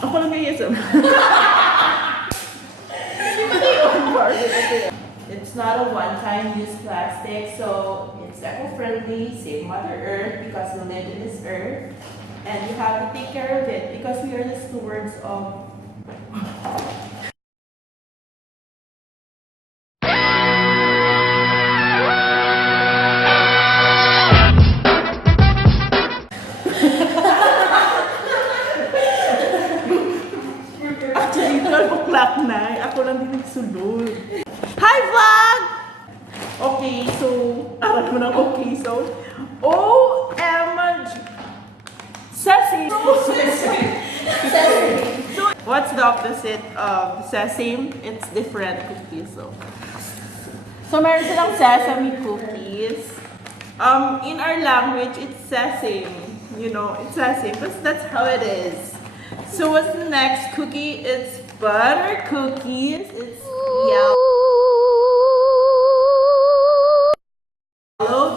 Ako lang yung yes. It's not a one-time use plastic, so it's eco-friendly, save Mother Earth because we live in this earth. And you have to take care of it because we are the stewards of... Actually, 12 o'clock na. Ako lang din nagsulod. Hi, vlog! Okay, so... Aral mo ng okay, so... OMG! Sesame! So, what's the opposite of sesame? It's different cookies, so... So, meron silang sesame cookies. In our language, it's sesame. You know, it's sesame, but that's how it is. So, what's the next cookie? It's butter cookies. It's yellow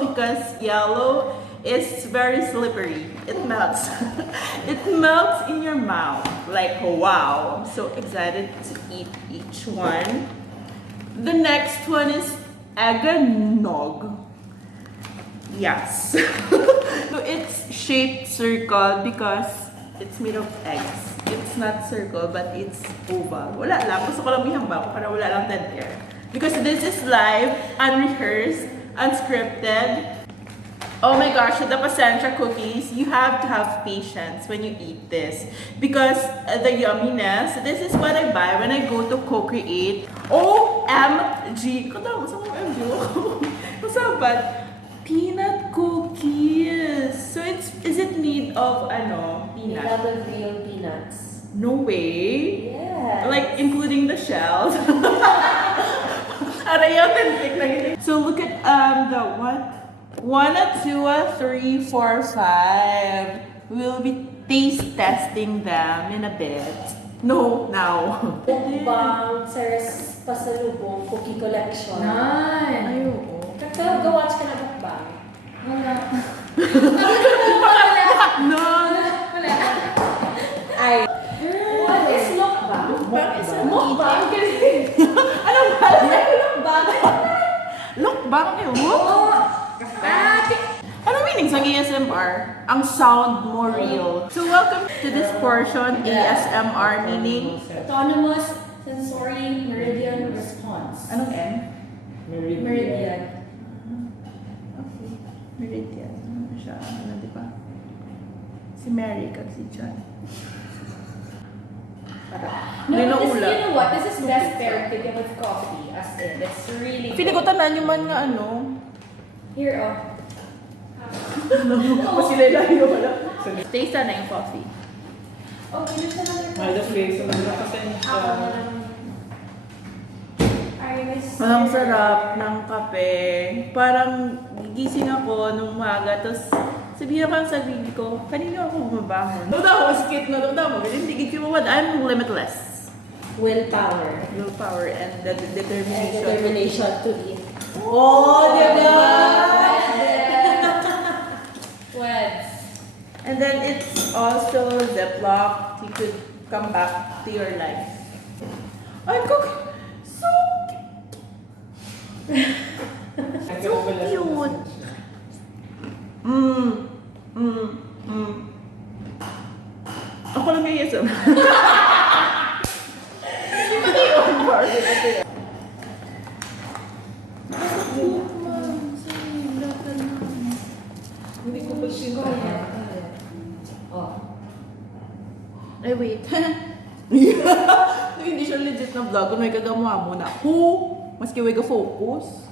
because yellow is very slippery. It melts. It melts in your mouth. Like, wow. I'm so excited to eat each one. The next one is eggnog. Yes. So it's shaped circle because it's made of eggs. It's not circle, but it's oval. Wala lang. Gusto ko lang ihambak para wala lang dead air. Because this is live, unrehearsed, unscripted. Oh my gosh, the pasensya cookies, you have to have patience when you eat this. Because the yumminess, this is what I buy when I go to co-create. OMG! Kata mo, saan mo OMG? Masabat? Peanut cookies. So is it made of peanut? Made out of real peanuts. No way. Yes. Like including the shells. Aray, authentic na yun. So look at the what? 1, 2, 3, 4, 5. We'll be taste testing them in a bit. No, now. Mukbang, Ceres Pasalubong, cookie collection. Ay, oo. Go-watch ka na mukbang. Wala. No. Wala. Ay. What is mukbang? Mukbang? Ano ba? Mukbang? Lookbang yun? Ano meaning sa ASMR? Ang sound more real. So welcome to this portion, ASMR meaning Autonomous Sensory Meridian Response. anong M? Meridian. Okay. Meridian. Ano siya? Ano, di ba? Si Mary kag si John. No, but this, you know what? This is best paired together with coffee. As in, it's really Pili ko tanan yung man nga ano. Here, oh. Pasilay yung wala. Taste na yung coffee. Okay, there's another May the coffee. flavor na kasi Ang sarap ng kape. Parang gigising ako nung umaga, tapos sabihin ako sa sarili ko, kanina ako bumabangon. Daw ako, skit na daw mo. Hindi ko mawad. I'm limitless. Willpower. Willpower and the determination. Determination to eat. Oh, diba? Words. And then it's also Ziploc. You could come back to your life. Ay, cook! So cute! Ako lang yung yes. Hindi ba tayo on bar? hindi ko pa siya. Oh. Ay, wait. Hindi siya legit na vlog. Kung may kagamuha mo na. Maski way ka focus.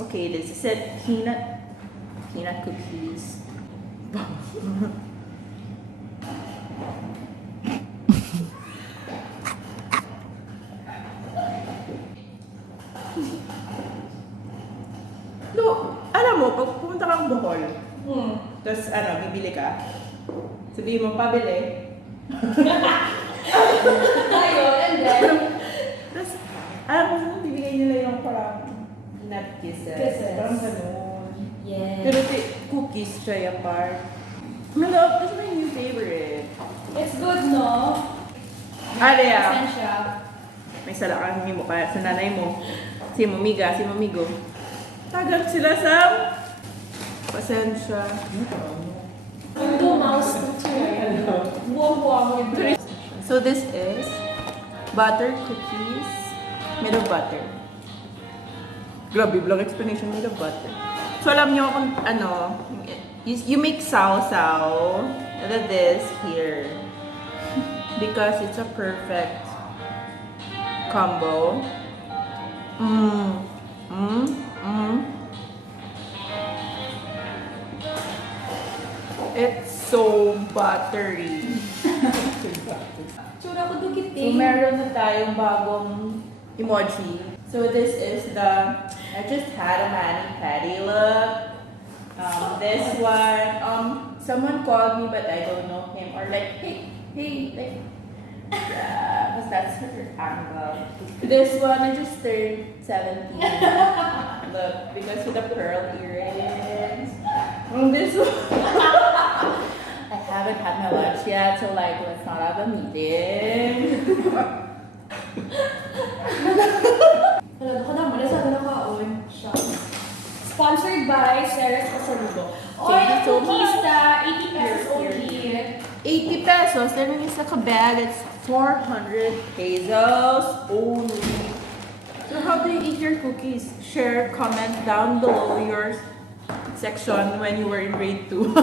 Okay, this is it. Peanut cookies. No, alam mo, pag pumunta kang Bohol, tapos bibili ka, sabihin mo, pabili. Ayun, and then, Tapos, alam mo, bibigay nila yung parang Peanut kisses. Kisses. Parang ganun. yes. Pero cookies siya apart. My love, this is my new favorite. It's good, no? Ano yan? Esensya. May salakan mo kaya sa nanay mo. Si Mamiga, si Mamigo. Tagal sila sa pasensya. Two mouse to two. Buwang-buwang with So this is butter cookies made of butter. Grabe, vlog explanation made of butter. So alam nyo kung ano, you make sausaw and then this here. Because it's a perfect combo. It's so buttery. Tsura ko So dukiting. meron na tayong bagong emoji. So this is the, I just had a mani-pedi look. This one, someone called me but I don't know him. Or like, hey, like, yeah, because that's her angle. This one, I just turned 17. Look, because of the pearl earrings. This one, I haven't had my lunch yet, so like, let's not have a meeting. Talaga ko naman, nasa na kaon siya. Sponsored by Ceres Pasalubong. Oy, Thank you so cookies much. na 80 pesos Here, only. 80 pesos. Then when you sa kabag, it's 400 pesos only. So how do you eat your cookies? Share, comment down below your section when you were in grade 2.